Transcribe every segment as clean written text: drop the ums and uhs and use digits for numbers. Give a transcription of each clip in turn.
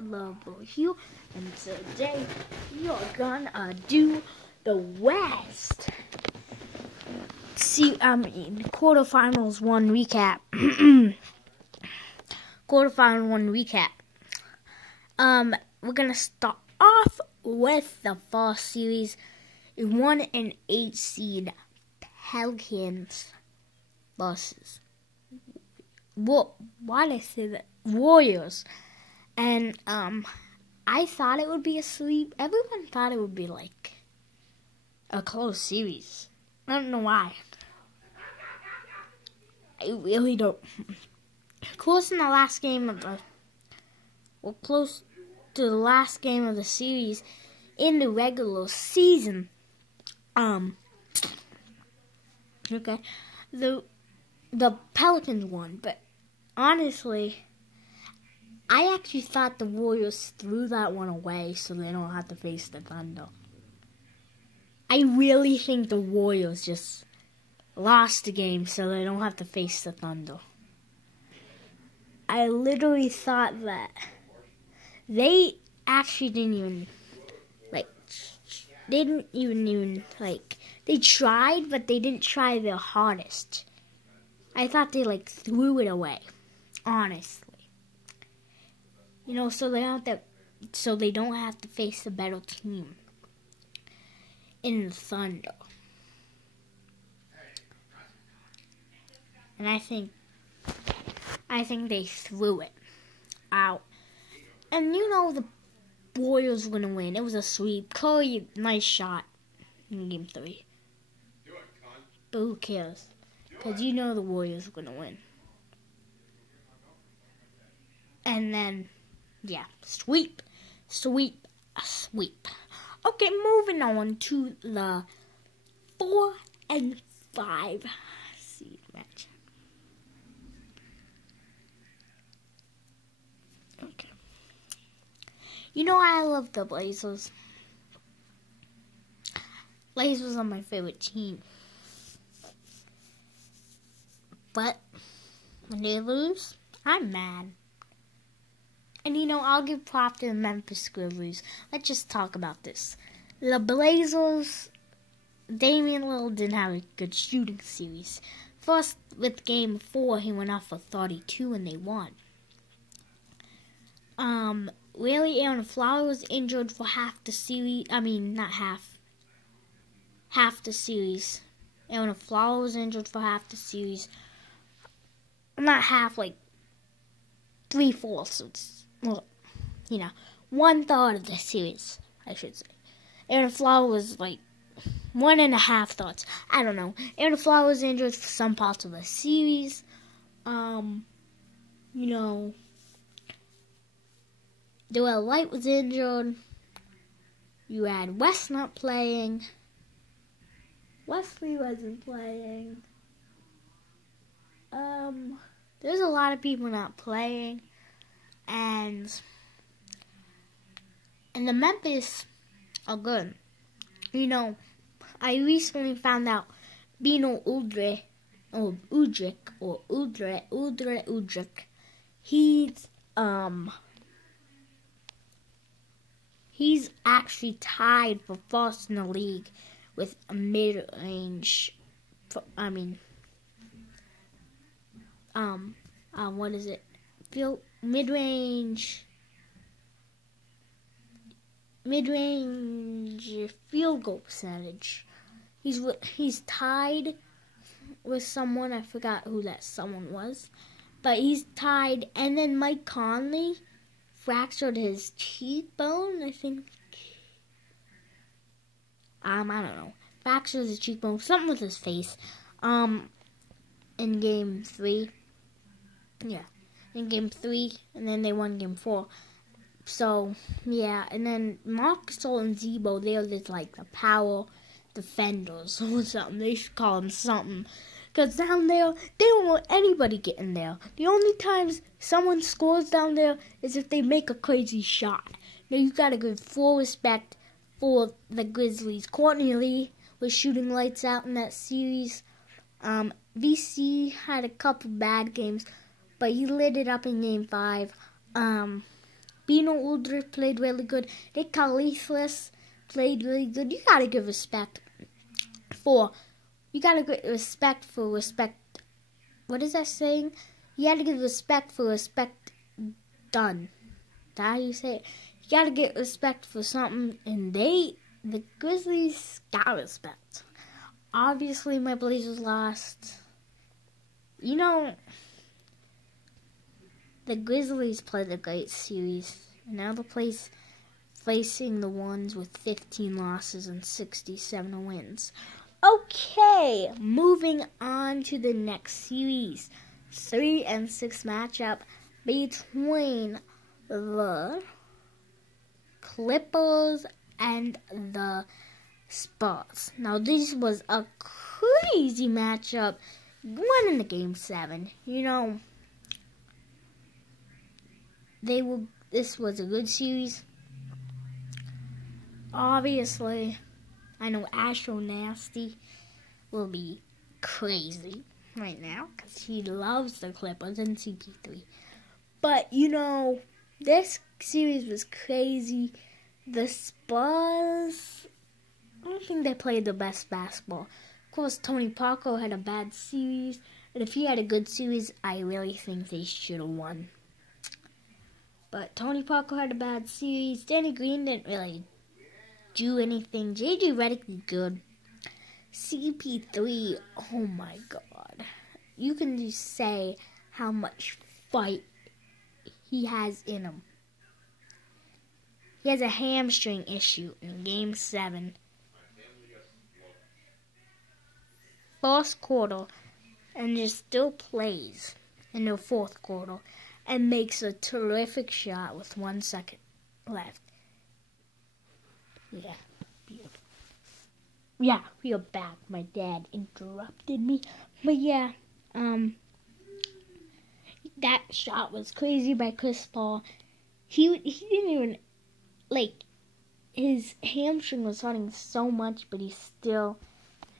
Level Hugh, and today we are gonna do the West. Quarterfinals 1 recap. Quarterfinal 1 recap. We're gonna start off with the first series. 1 and 8 seed Pelicans versus why did I say that? Warriors. And I thought it would be a sweep. Everyone thought it would be like a close series. I don't know why. I really don't. Close to the last game of the series in the regular season. Okay. The Pelicans won, but honestly, I actually thought the Warriors threw that one away so they don't have to face the Thunder. I really think the Warriors just lost the game so they don't have to face the Thunder. I literally thought that they actually they tried, but they didn't try their hardest. I thought they threw it away, honestly. So they don't have to face the better team in the Thunder. And I think they threw it out. And the Warriors were gonna win. It was a sweep. Curry, nice shot in Game 3. But who cares? Because the Warriors were gonna win. And then, yeah, sweep. Okay, moving on to the 4 and 5 seed match. Okay. I love the Blazers. Blazers are my favorite team. But when they lose, I'm mad. And I'll give props to the Memphis Grizzlies. Let's just talk about this. The Blazers, Damian Lillard didn't have a good shooting series. First, with Game 4, he went off for 32 and they won. Really, Aaron Flowers was injured for half the series. I mean, not half. Half the series. Aaron Flowers was injured for half the series. Not half, 3/4. It's, 1/3 of the series, I should say. Aaron Flowers was 1.5 thirds. I don't know. Aaron Flowers was injured for some parts of the series. Joel Light was injured. You had West not playing. Wesley wasn't playing. There's a lot of people not playing. And the Memphis are good. I recently found out Bino Udrih, he's actually tied for first in the league with a mid-range, mid-range field goal percentage. He's tied with someone. I forgot who that someone was, but he's tied. And then Mike Conley fractured his cheekbone. I think. I don't know. Fractured his cheekbone. Something with his face. In Game 3. Yeah, in Game 3, and then they won Game 4. So, yeah, and then Marc Gasol and Z-Bo, they're just the power defenders or something. They should call them something. Because down there, they don't want anybody getting there. The only times someone scores down there is if they make a crazy shot. Now, you got to give full respect for the Grizzlies. Courtney Lee was shooting lights out in that series. VC had a couple bad games, but he lit it up in Game 5. Bino Uldrich played really good. Nick Kalifelis played really good. You gotta give respect for respect. What is that saying? You gotta give respect for respect done. That's how you say it. You gotta get respect for something, and the Grizzlies got respect. Obviously, my Blazers lost. You know, the Grizzlies played a great series. And now they're facing the ones with 15 losses and 67 wins. Okay, moving on to the next series. 3 and 6 matchup between the Clippers and the Spurs. Now, this was a crazy matchup. Won in the game 7. You know, this was a good series. Obviously, I know Astro Nasty will be crazy right now because he loves the Clippers and CP3. But, you know, this series was crazy. The Spurs, I don't think they played the best basketball. Of course, Tony Parker had a bad series. And if he had a good series, I really think they should have won. But Tony Parker had a bad series. Danny Green didn't really do anything. JJ Redick was good. CP3, oh my god. You can just say how much fight he has in him. He has a hamstring issue in Game 7. First quarter, and just still plays in the fourth quarter and makes a terrific shot with 1 second left. Yeah, beautiful. Yeah, we are back. My dad interrupted me. But yeah, that shot was crazy by Chris Paul. He didn't even, his hamstring was hurting so much, but he still,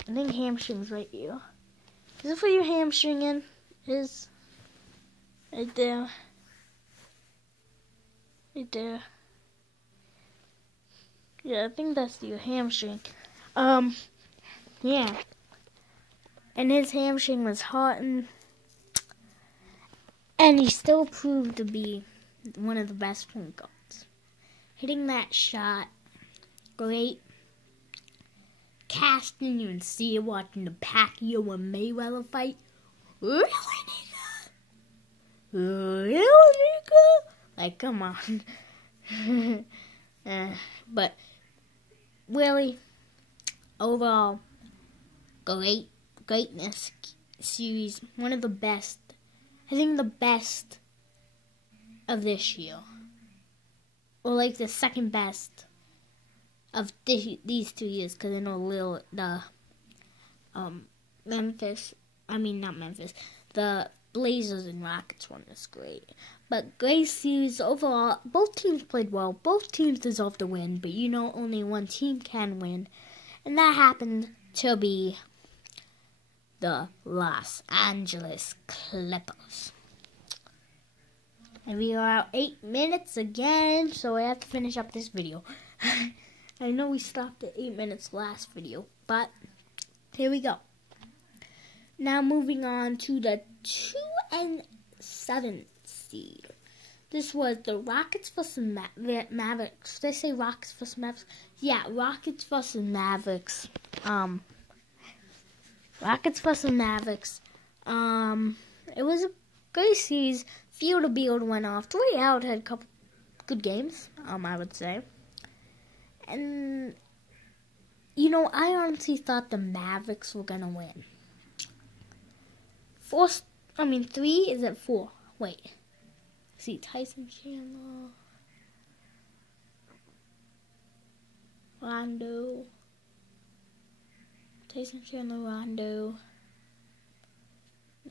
I think hamstring's right here. Is it where your hamstring is? Right there. Right there. Yeah, I think that's your hamstring. Yeah. And his hamstring was hurting. And he still proved to be one of the best point guards. Hitting that shot, great. Cash didn't even see it watching the Pacquiao and Mayweather fight. Really, nigga? Really, nigga? Like, come on. But, really, overall, greatness series. One of the best. I think the best of this year. Or like the second best of these 2 years. Because I know the Blazers and Rockets one is great. But great series overall. Both teams played well. Both teams deserved to win. But you know, only one team can win. And that happened to be the Los Angeles Clippers. And we are out 8 minutes again, so I have to finish up this video. I know we stopped at 8 minutes last video, but here we go. Now moving on to the 2 and 7 seed. This was the Rockets vs. Mavericks. Did I say Rockets vs. Mavericks? Yeah, Rockets vs. Mavericks. Rockets vs. Mavericks. It was a great series. Field Beard went off. Dwayne Howard had a couple good games, I would say. And, you know, I honestly thought the Mavericks were going to win. 3, is it 4? Wait. See, Tyson Chandler. Rondo. Tyson Chandler, Rondo.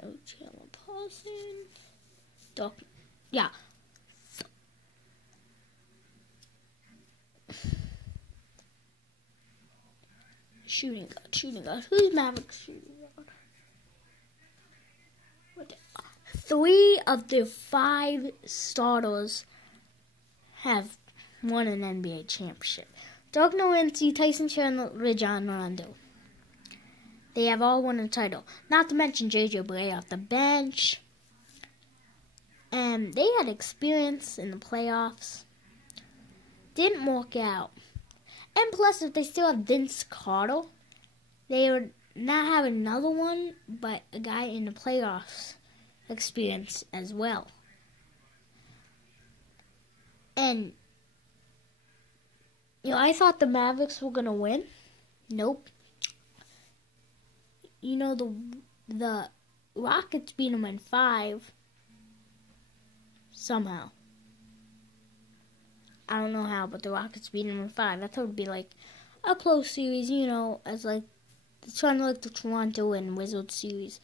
No Chandler Parsons. Yeah. Shooting guard. Who's Mavericks shooting guard? 3 of the 5 starters have won an NBA championship. Dirk Nowitzki, Tyson Chandler, Rajon Rondo. They have all won a title. Not to mention J.J. Barea off the bench. And they had experience in the playoffs. Didn't work out. And plus, if they still have Vince Carter, they would not have another one, but a guy in the playoffs experience as well. And, I thought the Mavericks were going to win. Nope. The Rockets beat them in 5 somehow. I don't know how, but the Rockets beat them in 5. I thought it would be like a close series, as like it's kind of like the Toronto and Wizards series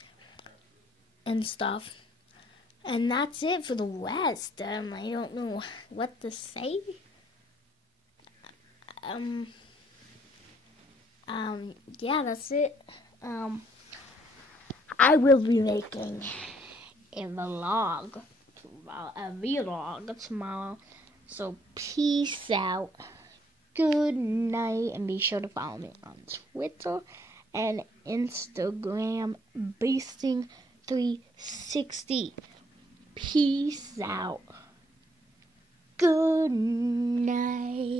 and stuff. And that's it for the West. I don't know what to say. Yeah, that's it. I will be making a vlog tomorrow. So peace out. Good night, and be sure to follow me on Twitter and Instagram, Basting360. Peace out. Good night.